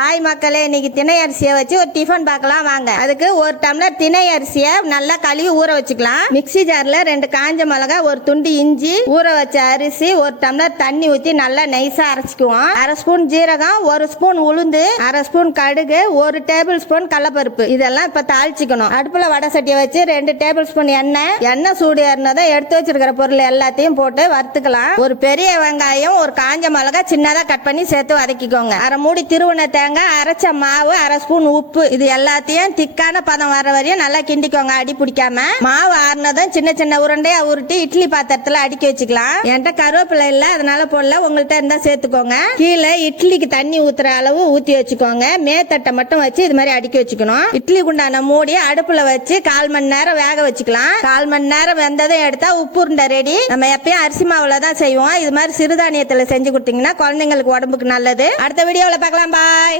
Hi மக்களே, இன்னைக்கு திணை அரிசியை வச்சு ஒரு டிஃபன் பார்க்கலாம் வாங்க. அதுக்கு ஒரு டம்ளர் திணை அரிசியை நல்லா கழுவி ஊற வச்சுக்கலாம். மிக்ஸி ஜார்ல 2 காஞ்ச மிளகாய், ஒரு துண்டு இஞ்சி, ஊற வச்ச அரிசி, ஒரு டம்ளர் தண்ணி ஊற்றி நல்லா நைஸா அரைச்சிக்குவோம். 1/2 ஸ்பூன் ஜீரகம், 1 ஸ்பூன் உளுந்து, 1/2 ஸ்பூன் கடுகு, 1 டேபிள் ஸ்பூன் கடலைப்பருப்பு, இதெல்லாம் இப்ப தாளிச்சுக்கணும். அடுப்புல வடை சட்டியை வச்சு 2 டேபிள் ஸ்பூன் எண்ணெய் சூடு ஏறினதை எடுத்து வச்சிருக்கிற பொருள் எல்லாத்தையும் போட்டு வறுத்துக்கலாம். ஒரு பெரிய வெங்காயம், ஒரு காஞ்ச மிளகாய் சின்னதா கட் பண்ணி சேர்த்து வதக்கிக்கோங்க. அரை மூடி திருவண்ண தேங்காய், அரைச்ச மாவு, 1/2 ஸ்பூன் உப்பு, இது எல்லாத்தையும் திக்கான பதம் வர வரையும் நல்லா கிண்டிக்கோங்க, அடி பிடிக்காம. மாவு ஆறுனதும் சின்ன சின்ன உருண்டையா உருட்டி இட்லி பாத்திரத்துல அடுக்கி வச்சுக்கலாம். என்கிட்ட கருவேப்பிலை இல்ல, அதனால போடல, உங்கள்கிட்ட இருந்தா சேர்த்துக்கோங்க. கீழே இட்லிக்கு தண்ணி ஊத்துற அளவு ஊத்தி வச்சுக்கோங்க. மேத்தட்டை மட்டும் வச்சு இது மாதிரி அடுக்கி வச்சுக்கணும். இட்லி குண்டான மூடி அடுப்புல வச்சு 1/4 மணி நேரம் வேக வச்சுக்கலாம். 1/4 மணி நேரம் வெந்ததும் எடுத்தா உப்பு உருண்டை ரெடி. நம்ம எப்பயும் அரிசி மாவுல தான் செய்வோம். இது மாதிரி சிறுதானியத்துல செஞ்சு கொடுத்தீங்கன்னா குழந்தைங்களுக்கு உடம்புக்கு நல்லது. அடுத்த வீடியோல பார்க்கலாம். பாய்.